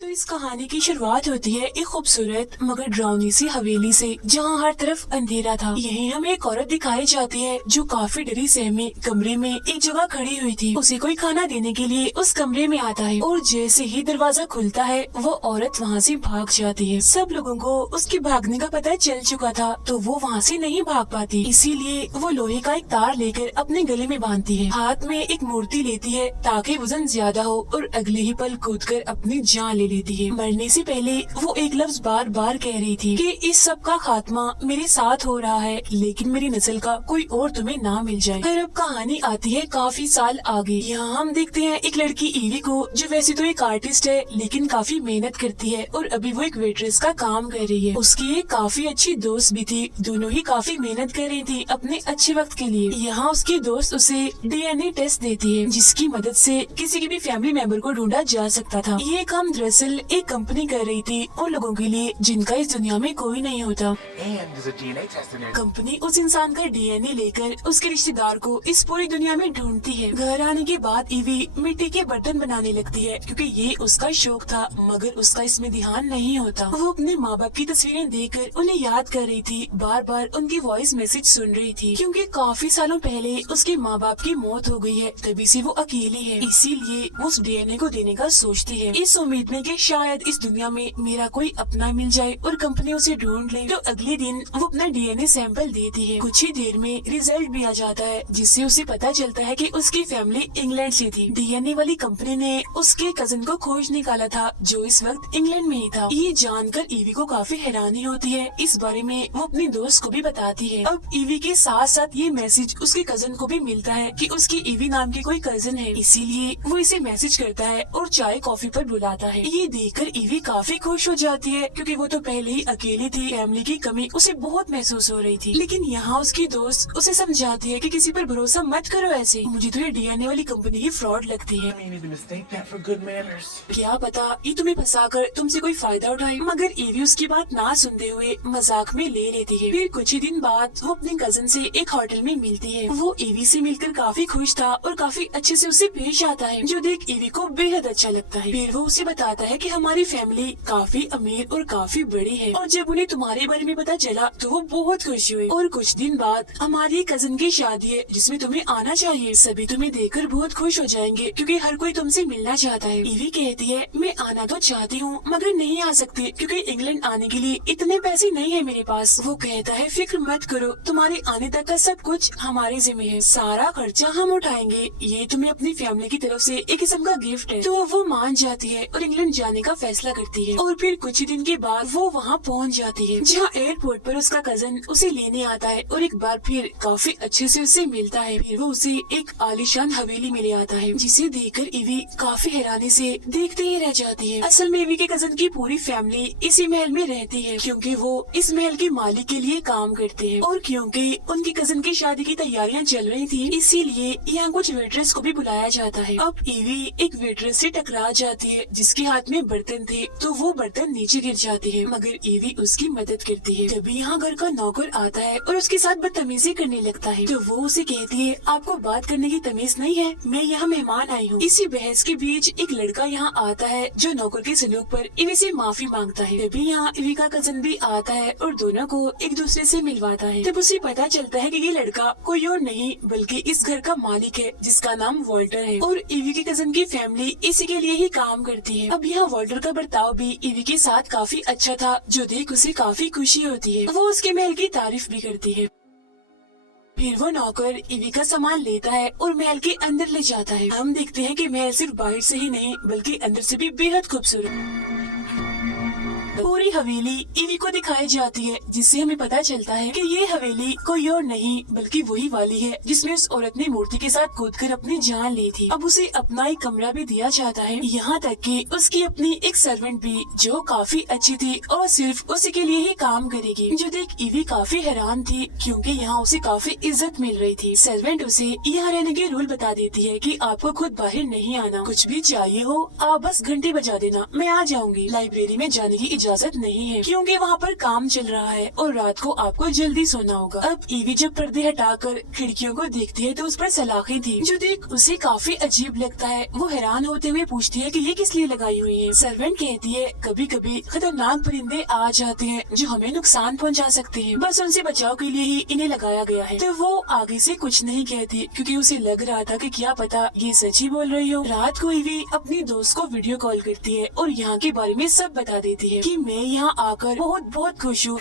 तो इस कहानी की शुरुआत होती है एक खूबसूरत मगर डरावनी सी हवेली से, जहाँ हर तरफ अंधेरा था। यहीं हमें एक औरत दिखाई जाती है जो काफी डरी सहमी कमरे में एक जगह खड़ी हुई थी। उसे कोई खाना देने के लिए उस कमरे में आता है और जैसे ही दरवाजा खुलता है वो औरत वहाँ से भाग जाती है। सब लोगों को उसके भागने का पता चल चुका था, तो वो वहाँ से नहीं भाग पाती, इसीलिए वो लोहे का एक तार लेकर अपने गले में बांधती है। हाथ में एक मूर्ति लेती है ताकि वजन ज्यादा हो और अगले ही पल कूदकर अपनी जान लेती है। मरने से पहले वो एक लफ्ज बार बार कह रही थी कि इस सब का खात्मा मेरे साथ हो रहा है, लेकिन मेरी नस्ल का कोई और तुम्हें ना मिल जाए। फिर अब कहानी आती है काफी साल आगे। यहाँ हम देखते हैं एक लड़की ईवी को, जो वैसे तो एक आर्टिस्ट है लेकिन काफी मेहनत करती है और अभी वो एक वेट्रेस का काम कर रही है। उसकी एक काफी अच्छी दोस्त भी थी, दोनों ही काफी मेहनत कर रही थी अपने अच्छे वक्त के लिए। यहाँ उसकी दोस्त उसे डीएनए टेस्ट देती है, जिसकी मदद से किसी की भी फैमिली मेंबर को ढूंढा जा सकता था। ये काम दरअसल एक कंपनी कर रही थी उन लोगों के लिए जिनका इस दुनिया में कोई नहीं होता। कंपनी उस इंसान का डीएनए लेकर उसके रिश्तेदार को इस पूरी दुनिया में ढूंढती है। घर आने के बाद ईवी मिट्टी के बर्तन बनाने लगती है क्योंकि ये उसका शौक था, मगर उसका इसमें ध्यान नहीं होता। वो अपने माँ बाप की तस्वीरें देखकर उन्हें याद कर रही थी, बार बार उनकी वॉइस मैसेज सुन रही थी, क्योंकि काफी सालों पहले उसके माँ बाप की मौत हो गई है, तभी से वो अकेली है। इसीलिए वो उस डीएनए को देने का सोचती है, इस उम्मीद में कि शायद इस दुनिया में मेरा कोई अपना मिल जाए और कंपनी उसे ढूंढ ले। तो अगले दिन वो अपना डीएनए सैंपल देती है। कुछ ही देर में रिजल्ट भी आ जाता है, जिससे उसे पता चलता है कि उसकी फैमिली इंग्लैंड से थी। डीएनए वाली कंपनी ने उसके कजन को खोज निकाला था, जो इस वक्त इंग्लैंड में ही था। ये जानकर ईवी को काफी हैरानी होती है। इस बारे में वो अपनी दोस्त को भी बताती है। अब ईवी के साथ साथ ये मैसेज उसके कजन को भी मिलता है कि उसकी ईवी नाम की कोई कजन है, इसीलिए वो इसे मैसेज करता है और चाय कॉफी पर बुलाता है। ये देखकर ईवी काफी खुश हो जाती है, क्योंकि वो तो पहले ही अकेली थी, फैमिली की कमी उसे बहुत महसूस हो रही थी। लेकिन यहाँ उसकी दोस्त उसे समझाती है कि किसी पर भरोसा मत करो, ऐसे मुझे तो ये डीएनए वाली कंपनी ही फ्रॉड लगती है। क्या पता ये तुम्हें फंसाकर तुमसे कोई फायदा उठाए। मगर ईवी उसकी बात ना सुनते हुए मजाक में ले लेती है। फिर कुछ ही दिन बाद वो अपने कजन से एक होटल में मिलती है। वो ईवी से मिलकर काफी खुश था और काफी अच्छे से उसे पेश आता है, जो देख ईवी को बेहद अच्छा लगता है। फिर वो उसे बताता है कि हमारी फैमिली काफी अमीर और काफी बड़ी है, और जब उन्हें तुम्हारे बारे में पता चला तो वो बहुत खुश हुए। और कुछ दिन बाद हमारी कजन की शादी है, जिसमें तुम्हें आना चाहिए। सभी तुम्हें देखकर बहुत खुश हो जाएंगे, क्योंकि हर कोई तुमसे मिलना चाहता है। ईवी कहती है, मैं आना तो चाहती हूँ मगर नहीं आ सकती, क्योंकि इंग्लैंड आने के लिए इतने पैसे नहीं है मेरे पास। वो कहता है, फिक्र मत करो, तुम्हारे आने तक का सब कुछ हमारे जिम्मे है, सारा खर्चा हम उठाएंगे। ये तुम्हें अपनी फैमिली की तरफ से एक किस्म का गिफ्ट है। तो वो मान जाती है और इंग्लैंड जाने का फैसला करती है। और फिर कुछ ही दिन के बाद वो वहाँ पहुँच जाती है, जहाँ एयरपोर्ट पर उसका कजन उसे लेने आता है और एक बार फिर काफी अच्छे से उसे मिलता है। फिर वो उसे एक आलीशान हवेली में ले आता है, जिसे देखकर ईवी काफी हैरानी से देखते ही रह जाती है। असल में ईवी के कजन की पूरी फैमिली इसी महल में रहती है, क्योंकि वो इस महल के मालिक के लिए काम करते हैं। और क्योंकि उनकी कजन की शादी की तैयारियां चल रही थी, इसीलिए यहाँ कुछ वेट्रेस को भी बुलाया जाता है। अब ईवी एक वेट्रेस से टकरा जाती है, जिसके हाथ में बर्तन थे, तो वो बर्तन नीचे गिर जाते हैं, मगर ईवी उसकी मदद करती है। तभी यहाँ घर का नौकर आता है और उसके साथ बदतमीजी करने लगता है। तो वो उसे कहती है, आपको बात करने की तमीज नहीं है, मैं यहाँ मेहमान आई हूँ। इसी बहस के बीच एक लड़का यहाँ आता है, जो नौकर के सलूक पर ईवी से माफी मांगता है। तभी यहाँ ईवी का कजन भी आता है और दोनों को एक दूसरे से मिलवाता है। तब उसे पता चलता है कि ये लड़का कोई और नहीं बल्कि इस घर का मालिक है, जिसका नाम वॉल्टर है, और ईवी के कजन की फैमिली इसी के लिए ही काम करती है। अब यहाँ वॉल्टर का बर्ताव भी ईवी के साथ काफी अच्छा था, जो देख उसे काफी खुशी होती है। वो उसके महल की तारीफ भी करती है। फिर वो नौकर ईवी का सामान लेता है और महल के अंदर ले जाता है। हम देखते हैं कि महल सिर्फ बाहर से ही नहीं बल्कि अंदर से भी बेहद खूबसूरत। पूरी हवेली ईवी को दिखाई जाती है, जिससे हमें पता चलता है कि ये हवेली कोई और नहीं बल्कि वही वाली है जिसमें उस औरत ने मूर्ति के साथ कूदकर अपनी जान ली थी। अब उसे अपना एक कमरा भी दिया जाता है, यहाँ तक कि उसकी अपनी एक सर्वेंट भी, जो काफी अच्छी थी और सिर्फ उसी के लिए ही काम करेगी। जो देख ईवी काफी हैरान थी, क्योंकि यहाँ उसे काफी इज्जत मिल रही थी। सर्वेंट उसे यहाँ रहने के रूल बता देती है कि आपको खुद बाहर नहीं आना, कुछ भी चाहिए हो आप बस घंटी बजा देना, मैं आ जाऊंगी। लाइब्रेरी में जाने की इजाजत नहीं है क्योंकि वहाँ पर काम चल रहा है और रात को आपको जल्दी सोना होगा। अब ईवी जब पर्दे हटाकर खिड़कियों को देखती है तो उस पर सलाखें थी जो देख उसे काफी अजीब लगता है। वो हैरान होते हुए पूछती है कि ये किस लिए लगाई हुई है। सर्वेंट कहती है कभी कभी खतरनाक परिंदे आ जाते हैं जो हमें नुकसान पहुंचा सकते हैं, बस उनसे बचाव के लिए ही इन्हें लगाया गया है। तो वो आगे से कुछ नहीं कहती क्योंकि उसे लग रहा था कि क्या पता ये सच ही बोल रही हो। रात को ईवी अपनी दोस्त को वीडियो कॉल करती है और यहाँ के बारे में सब बता देती है कि मैं यहाँ आकर बहुत बहुत खुश हूँ।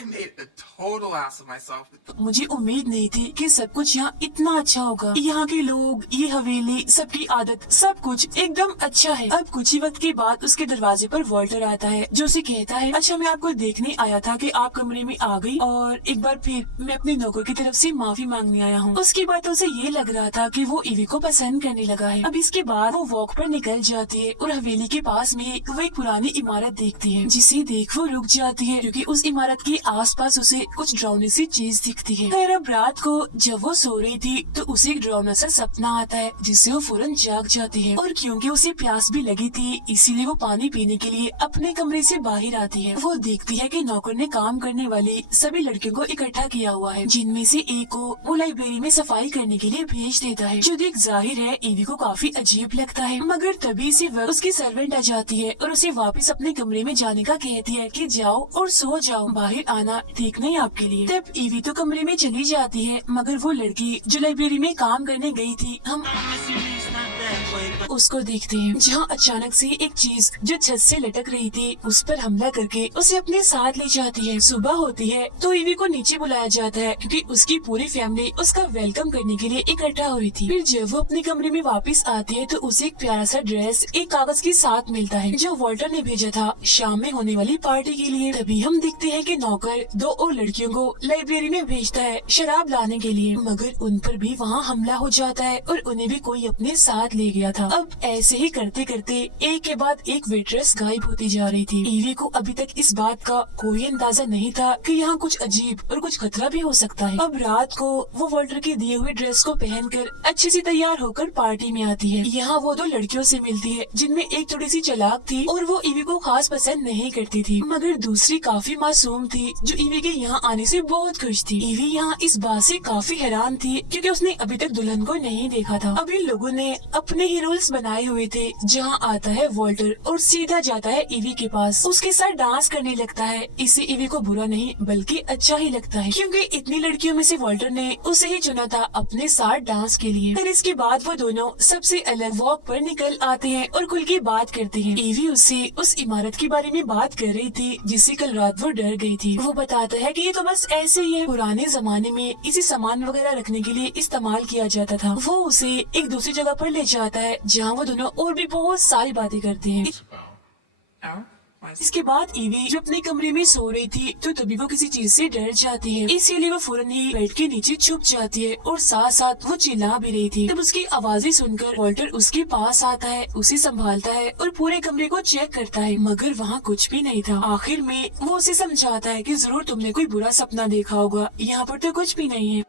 मुझे उम्मीद नहीं थी कि सब कुछ यहाँ इतना अच्छा होगा। यहाँ के लोग, ये हवेली, सबकी आदत, सब कुछ एकदम अच्छा है। अब कुछ ही वक्त के बाद उसके दरवाजे पर वॉल्टर आता है जो उसे कहता है अच्छा मैं आपको देखने आया था कि आप कमरे में आ गई और एक बार फिर मैं अपने नौकर की तरफ से माफी मांगने आया हूँ। उसकी बातों से ये लग रहा था कि वो ईवी को पसंद करने लगा है। अब इसके बाद वो वॉक पर निकल जाती है और हवेली के पास में वो एक पुरानी इमारत देखती है जिसे देख वो रुक जाती है क्योंकि उस इमारत के आसपास उसे कुछ डरावनी सी चीज दिखती है। फिर अब रात को जब वो सो रही थी तो उसे एक डरावना सा सपना आता है जिससे वो फौरन जाग जाती है और क्योंकि उसे प्यास भी लगी थी इसीलिए वो पानी पीने के लिए अपने कमरे से बाहर आती है। वो देखती है कि नौकर ने काम करने वाली सभी लड़कियों को इकट्ठा किया हुआ है जिनमें से एक को वो लाइब्रेरी में सफाई करने के लिए भेज देता है जो देख जाहिर है ईवी को काफी अजीब लगता है। मगर तभी से उसकी सर्वेंट आ जाती है और उसे वापस अपने कमरे में जाने का कहती है कि जाओ और सो जाओ, बाहर आना ठीक नहीं आपके लिए। तब ईवी तो कमरे में चली जाती है मगर वो लड़की जो लाइब्रेरी में काम करने गई थी हम उसको देखते हैं जहाँ अचानक से एक चीज जो छत से लटक रही थी उस पर हमला करके उसे अपने साथ ले जाती है। सुबह होती है तो ईवी को नीचे बुलाया जाता है क्योंकि उसकी पूरी फैमिली उसका वेलकम करने के लिए इकट्ठा हुई थी। फिर जब वो अपने कमरे में वापस आती है तो उसे एक प्यारा सा ड्रेस एक कागज के साथ मिलता है जो वॉल्टर ने भेजा था शाम में होने वाली पार्टी के लिए। तभी हम देखते हैं कि नौकर दो और लड़कियों को लाइब्रेरी में भेजता है शराब लाने के लिए मगर उन पर भी वहाँ हमला हो जाता है और उन्हें भी कोई अपने साथ ले गया था। अब ऐसे ही करते करते एक के बाद एक वेट्रेस गायब होती जा रही थी। ईवी को अभी तक इस बात का कोई अंदाजा नहीं था कि यहाँ कुछ अजीब और कुछ खतरा भी हो सकता है। अब रात को वो वॉल्टर के दिए हुए ड्रेस को पहनकर अच्छे से तैयार होकर पार्टी में आती है। यहाँ वो दो लड़कियों से मिलती है जिनमें एक थोड़ी सी चालाक थी और वो ईवी को खास पसंद नहीं करती थी मगर दूसरी काफी मासूम थी जो ईवी के यहाँ आने से बहुत खुश थी। ईवी यहाँ इस बात से काफी हैरान थी क्योंकि उसने अभी तक दुल्हन को नहीं देखा था। अब इन लोगों ने अपने ही रूल्स बनाए हुए थे। जहाँ आता है वॉल्टर और सीधा जाता है ईवी के पास, उसके साथ डांस करने लगता है। इससे ईवी को बुरा नहीं बल्कि अच्छा ही लगता है क्योंकि इतनी लड़कियों में से वॉल्टर ने उसे ही चुना था अपने साथ डांस के लिए। फिर इसके बाद वो दोनों सबसे अलग वॉक पर निकल आते हैं और खुल के बात करते हैं। ईवी उससे उस इमारत के बारे में बात कर रही थी जिससे कल रात वो डर गई थी। वो बताता है कि ये तो बस ऐसे ही है, पुराने जमाने में इसी सामान वगैरह रखने के लिए इस्तेमाल किया जाता था। वो उसे एक दूसरी जगह पर ले जाता है जहाँ वो दोनों और भी बहुत सारी बातें करते हैं। इसके बाद ईवी जो अपने कमरे में सो रही थी तो तभी वो किसी चीज से डर जाती है, इसीलिए वो फौरन ही बेड के नीचे छुप जाती है और साथ साथ वो चिल्ला भी रही थी। तब उसकी आवाजें सुनकर वॉल्टर उसके पास आता है, उसे संभालता है और पूरे कमरे को चेक करता है मगर वहाँ कुछ भी नहीं था। आखिर में वो उसे समझाता है कि जरूर तुमने कोई बुरा सपना देखा होगा, यहाँ पर तो कुछ भी नहीं है।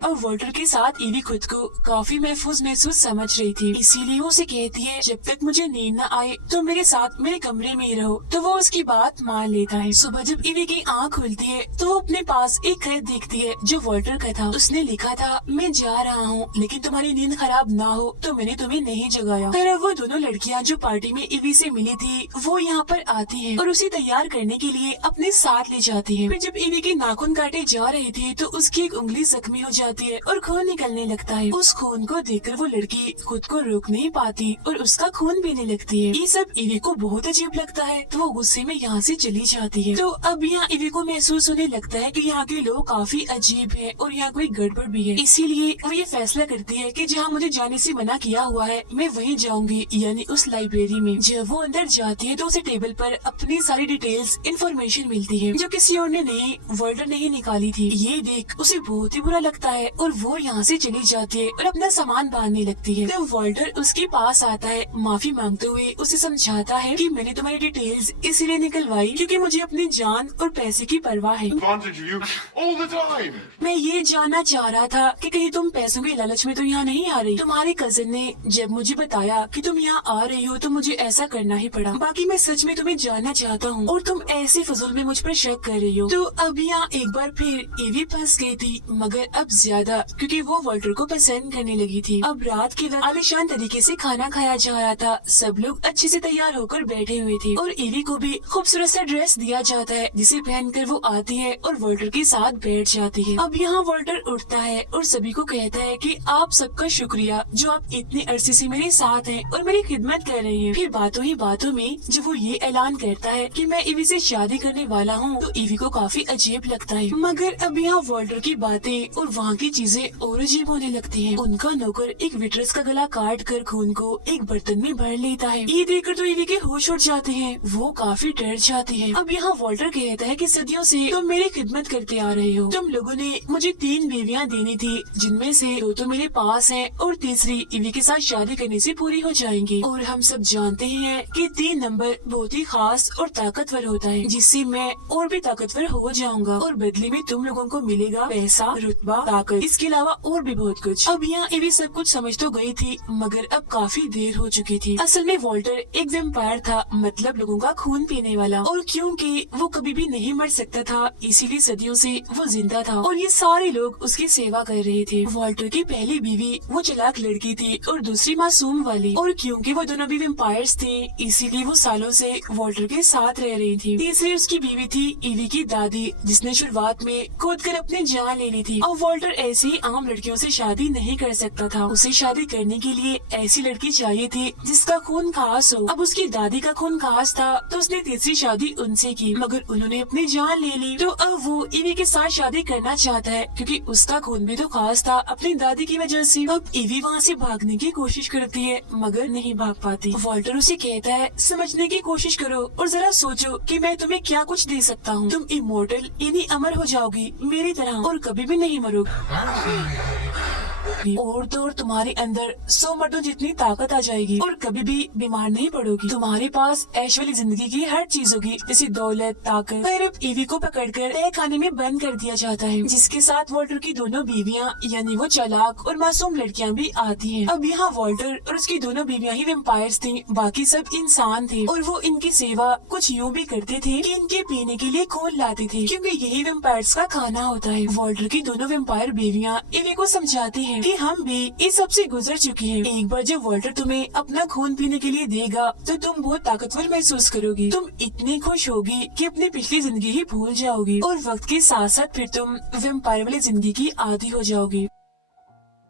अब वॉल्टर के साथ ईवी खुद को काफी महसूस समझ रही थी, इसीलिए वो उसे कहती है जब तक मुझे नींद न आए तो मेरे साथ मेरे कमरे में ही रहो। तो वो उसकी बात मान लेता है। सुबह जब ईवी की आँख खुलती है तो वो अपने पास एक खत देखती है जो वॉल्टर का था। उसने लिखा था मैं जा रहा हूँ लेकिन तुम्हारी नींद खराब ना हो तो मैंने तुम्हें नहीं जगाया। फिर वो दोनों लड़कियाँ जो पार्टी में ईवी से मिली थी वो यहाँ पर आती है और उसे तैयार करने के लिए अपने साथ ले जाती है। फिर जब ईवी के नाखून काटे जा रहे थे तो उसकी एक उंगली जख्मी हो जाती है और खून निकलने लगता है। उस खून को देखकर वो लड़की खुद को रोक नहीं पाती और उसका खून पीने लगती है। ये सब ईवी को बहुत अजीब लगता है तो वो गुस्से में यहाँ से चली जाती है। तो अब यहाँ ईवी को महसूस होने लगता है कि यहाँ के लोग काफी अजीब हैं और यहाँ कोई गड़बड़ भी है, इसीलिए वो ये फैसला करती है कि जहाँ मुझे जाने से मना किया हुआ है मैं वहीं जाऊंगी, यानी उस लाइब्रेरी में। जब वो अंदर जाती है तो उसे टेबल पर अपनी सारी डिटेल्स इंफॉर्मेशन मिलती है जो किसी और ने नहीं, वॉल्टर ने ही निकाली थी। ये देख उसे बहुत ही बुरा लगता है है और वो यहाँ से चली जाती है और अपना सामान बांधने लगती है। तो वॉल्टर उसके पास आता है, माफी मांगते हुए उसे समझाता है कि मैंने तुम्हारी डिटेल्स इसीलिए निकलवाई क्योंकि मुझे अपनी जान और पैसे की परवाह है। Advantage of you all the time. मैं ये जानना चाह रहा था कि कहीं तुम पैसों के लालच में तो यहाँ नहीं आ रही। तुम्हारे कजिन ने जब मुझे बताया कि तुम यहाँ आ रही हो तो मुझे ऐसा करना ही पड़ा। बाकी मैं सच में तुम्हें जानना चाहता हूँ और तुम ऐसे फजूल में मुझ पर शक कर रही हो। तो अब यहाँ एक बार फिर ईवी फंस गई थी, मगर अब ज्यादा, क्योंकि वो वॉल्टर को पसंद करने लगी थी। अब रात के वक्त आलिशान तरीके से खाना खाया जा रहा था। सब लोग अच्छे से तैयार होकर बैठे हुए थे और ईवी को भी खूबसूरत सा ड्रेस दिया जाता है जिसे पहनकर वो आती है और वॉल्टर के साथ बैठ जाती है। अब यहाँ वॉल्टर उठता है और सभी को कहता है कि आप सबका शुक्रिया जो आप इतने अरसे से मेरे साथ हैं और मेरी खिदमत कर रहे हैं। फिर बातों ही बातों में जब वो ये ऐलान करता है कि मैं ईवी से शादी करने वाला हूँ तो ईवी को काफी अजीब लगता है। मगर अब यहाँ वॉल्टर की बातें और वहाँ की चीजें और अजीब होने लगती हैं। उनका नौकर एक वेट्रेस का गला काट कर खून को एक बर्तन में भर लेता है। ये देखकर तो ईवी के होश उड़ जाते हैं, वो काफी डर जाती है। अब यहाँ वॉल्टर कहता है कि सदियों से तुम मेरी खिदमत करते आ रहे हो। तुम लोगों ने मुझे 3 बीवियाँ देनी थी, जिनमें से 2 तो मेरे पास हैं और तीसरी ईवी के साथ शादी करने से पूरी हो जाएंगी। और हम सब जानते हैं कि 3 नंबर बहुत ही खास और ताकतवर होता है, जिससे मैं और भी ताकतवर हो जाऊंगा और बदले में तुम लोगों को मिलेगा पैसा, रुतबा, ताकत, इसके अलावा और भी बहुत कुछ। अब यहाँ ईवी सब कुछ समझ तो गई थी, मगर अब काफी देर हो चुकी थी। असल में वॉल्टर एक वेम्पायर था, मतलब लोगों का खून पीने वाला, और क्योंकि वो कभी भी नहीं मर सकता था इसीलिए सदियों से वो जिंदा था और ये सारे लोग उसकी सेवा कर रहे थे। वॉल्टर की पहली बीवी वो चालाक लड़की थी और दूसरी मासूम वाली, और क्योंकि वो दोनों भी वेम्पायर्स थे इसीलिए वो सालों से वॉल्टर के साथ रह रही थी। तीसरी उसकी बीवी थी ईवी की दादी, जिसने शुरुआत में कूद कर अपनी जान ले ली थी। और वॉल्टर ऐसी ही आम लड़कियों से शादी नहीं कर सकता था, उसे शादी करने के लिए ऐसी लड़की चाहिए थी जिसका खून खास हो। अब उसकी दादी का खून खास था तो उसने तीसरी शादी उनसे की, मगर उन्होंने अपनी जान ले ली। तो अब वो ईवी के साथ शादी करना चाहता है क्योंकि उसका खून भी तो खास था अपनी दादी की वजह से। अब ईवी वहाँ से भागने की कोशिश करती है मगर नहीं भाग पाती। वॉल्टर उसे कहता है समझने की कोशिश करो और जरा सोचो कि मैं तुम्हें क्या कुछ दे सकता हूँ। तुम इमोर्टल यानी अमर हो जाओगी मेरी तरह और कभी भी नहीं मरोगी और तो और तुम्हारे अंदर 100 मर्दों जितनी ताकत आ जाएगी और कभी भी बीमार नहीं पड़ोगी। तुम्हारे पास ऐश वाली जिंदगी की हर चीज होगी, जैसे दौलत, ताकत। फिर अब ईवी को पकड़कर तय खाने में बंद कर दिया जाता है, जिसके साथ वॉल्टर की दोनों बीवियां यानी वो चालाक और मासूम लड़कियां भी आती हैं। अब यहाँ वॉल्टर और उसकी दोनों बीवियां ही वेम्पायर्स थी, बाकी सब इंसान थे और वो इनकी सेवा कुछ यूँ भी करते थे कि इनके पीने के लिए खून लाते थे, क्योंकि यही वेम्पायर्स का खाना होता है। वॉल्टर की दोनों वेम्पायर बीवियां ईवी को समझाती हैं कि हम भी इस सब से गुजर चुकी हैं। एक बार जब वॉल्टर तुम्हें अपना खून पीने के लिए देगा तो तुम बहुत ताकतवर महसूस करोगी। तुम इतनी खुश होगी कि अपनी पिछली जिंदगी ही भूल जाओगी और वक्त के साथ साथ फिर तुम वेम्पायर वाली जिंदगी की आदी हो जाओगी।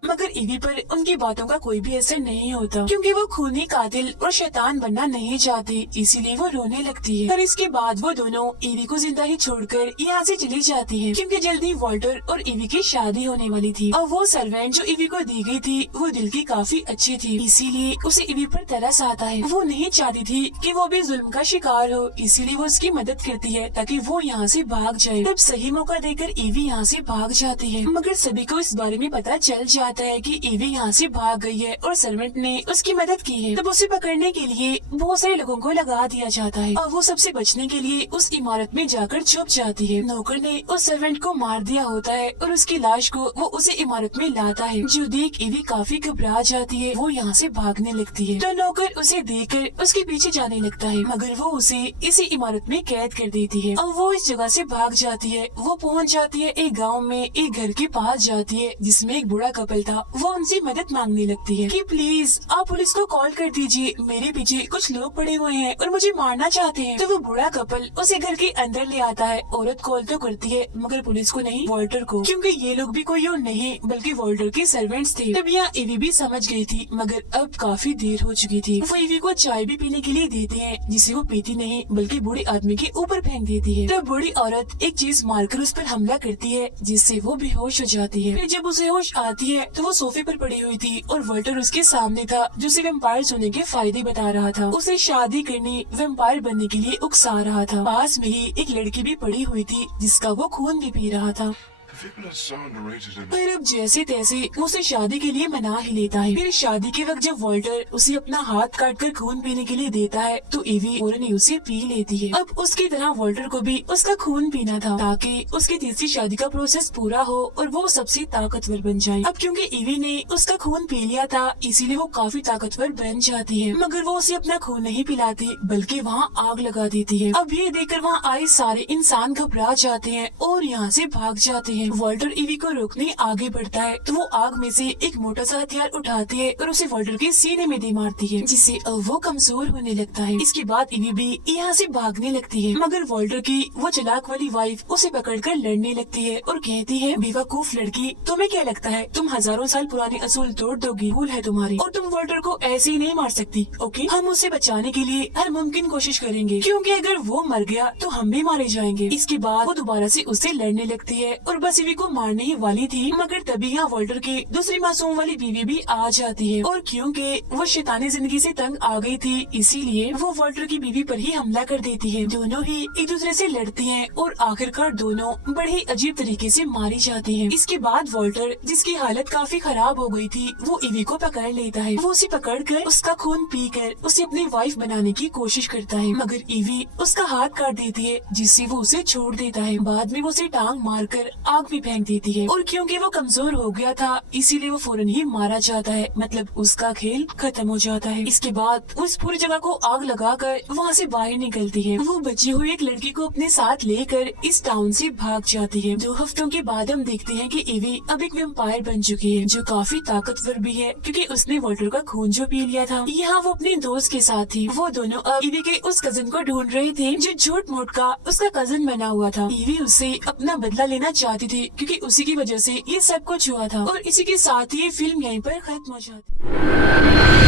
मगर ईवी पर उनकी बातों का कोई भी असर नहीं होता, क्योंकि वो खूनी कातिल और शैतान बनना नहीं चाहती, इसीलिए वो रोने लगती है। पर इसके बाद वो दोनों ईवी को जिंदा ही छोड़कर यहाँ से चली जाती हैं, क्योंकि जल्दी वॉल्टर और ईवी की शादी होने वाली थी। और वो सर्वेंट जो ईवी को दी गई थी वो दिल की काफी अच्छी थी, इसीलिए उसे ईवी पर तरस आता है। वो नहीं चाहती थी कि वो भी जुल्म का शिकार हो, इसीलिए वो उसकी मदद करती है ताकि वो यहाँ से भाग जाए। तब सही मौका देकर ईवी यहाँ से भाग जाती है, मगर सभी को इस बारे में पता चल जाता है कि ईवी यहाँ से भाग गई है और सर्वेंट ने उसकी मदद की है। तब उसे पकड़ने के लिए बहुत सारे लोगों को लगा दिया जाता है और वो सबसे बचने के लिए उस इमारत में जाकर छुप जाती है। नौकर ने उस सर्वेंट को मार दिया होता है और उसकी लाश को वो उसे इमारत में लाता है, जो देख ईवी काफी घबरा जाती है। वो यहाँ से भागने लगती है तो नौकर उसे देखकर उसके पीछे जाने लगता है, मगर वो उसे इसी इमारत में कैद कर देती है और वो इस जगह से भाग जाती है। वो पहुँच जाती है एक गाँव में, एक घर के पास जाती है जिसमें एक बूढ़ा कपल था। वो उनसे मदद मांगने लगती है कि प्लीज आप पुलिस को कॉल कर दीजिए, मेरे पीछे कुछ लोग पड़े हुए हैं और मुझे मारना चाहते हैं। तो वो बूढ़ा कपल उसे घर के अंदर ले आता है। औरत कॉल तो करती है मगर पुलिस को नहीं, वॉल्टर को, क्योंकि ये लोग भी कोई और नहीं बल्कि वॉल्टर के सर्वेंट्स थे। तब यहाँ ईवी भी समझ गई थी, मगर अब काफी देर हो चुकी थी। वो ईवी को चाय भी पीने के लिए देते हैं, जिसे वो पीती नहीं बल्कि बूढ़े आदमी के ऊपर फेंक देती है। तब बूढ़ी औरत एक चीज मारकर उस पर हमला करती है, जिससे वो बेहोश हो जाती है। फिर जब उसे होश आती है तो वो सोफे पर पड़ी हुई थी और वॉल्टर उसके सामने था, जो उसे वेम्पायर होने के फायदे बता रहा था। उसे शादी करने, वेम्पायर बनने के लिए उकसा रहा था। पास में ही एक लड़की भी पड़ी हुई थी जिसका वो खून भी पी रहा था। People are so underrated in पर अब जैसे तैसे उसे शादी के लिए मना ही लेता है। फिर शादी के वक्त जब वॉल्टर उसे अपना हाथ काटकर खून पीने के लिए देता है तो इवी फौरन ही उसे पी लेती है। अब उसकी तरह वॉल्टर को भी उसका खून पीना था ताकि उसकी तीसरी शादी का प्रोसेस पूरा हो और वो सबसे ताकतवर बन जाए। अब क्योंकि इवी ने उसका खून पी लिया था इसीलिए वो काफी ताकतवर बन जाती है, मगर वो उसे अपना खून नहीं पिलाती बल्कि वहाँ आग लगा देती है। अब ये देखकर वहाँ आए सारे इंसान घबरा जाते हैं और यहाँ से भाग जाते हैं। वॉल्टर इवी को रोकने आगे बढ़ता है तो वो आग में से एक मोटा सा हथियार उठाती है और उसे वॉल्टर के सीने में दे मारती है, जिससे अब वो कमजोर होने लगता है। इसके बाद इवी भी यहाँ से भागने लगती है, मगर वॉल्टर की वो चालाक वाली वाइफ उसे पकड़कर लड़ने लगती है और कहती है, बेवकूफ लड़की, तुम्हें क्या लगता है तुम हजारों साल पुराने असूल तोड़ दोगी? भूल है तुम्हारी और तुम वॉल्टर को ऐसे ही नहीं मार सकती। ओके, हम उसे बचाने के लिए हर मुमकिन कोशिश करेंगे क्योंकि अगर वो मर गया तो हम भी मारे जाएंगे। इसके बाद वो दोबारा से उससे लड़ने लगती है और बस इवी को मारने ही वाली थी, मगर तभी यहाँ वॉल्टर की दूसरी मासूम वाली बीवी भी आ जाती है और क्योंकि वो शैतानी जिंदगी से तंग आ गई थी इसीलिए वो वॉल्टर की बीवी पर ही हमला कर देती है। दोनों ही एक दूसरे से लड़ती हैं और आखिरकार दोनों बड़े ही अजीब तरीके से मारी जाती हैं। इसके बाद वॉल्टर, जिसकी हालत काफी खराब हो गई थी, वो इवी को पकड़ लेता है। वो उसे पकड़कर उसका खून पीकर उसे अपनी वाइफ बनाने की कोशिश करता है, मगर इवी उसका हाथ काट देती है जिससे वो उसे छोड़ देता है। बाद में वो उसे टांग मारकर आग में फेंक देती है और क्योंकि वो कमजोर हो गया था इसीलिए वो फौरन ही मारा जाता है, मतलब उसका खेल खत्म हो जाता है। इसके बाद उस पूरी जगह को आग लगाकर वहाँ से बाहर निकलती है। वो बची हुई एक लड़की को अपने साथ लेकर इस टाउन से भाग जाती है। 2 हफ्तों के बाद हम देखते हैं कि इवी अब एक वेम्पायर बन चुकी है जो काफी ताकतवर भी है क्योंकि उसने वॉल्टर का खून जो पी लिया था। यहाँ वो अपने दोस्त के साथ थी। वो दोनों अब इवी के उस कजन को ढूंढ रहे थे जो झूठ मूठ का उसका कजन बना हुआ था। इवी उससे अपना बदला लेना चाहती थी क्योंकि उसी की वजह से ये सब कुछ हुआ था और इसी के साथ ही फिल्म यहीं पर खत्म हो जाती।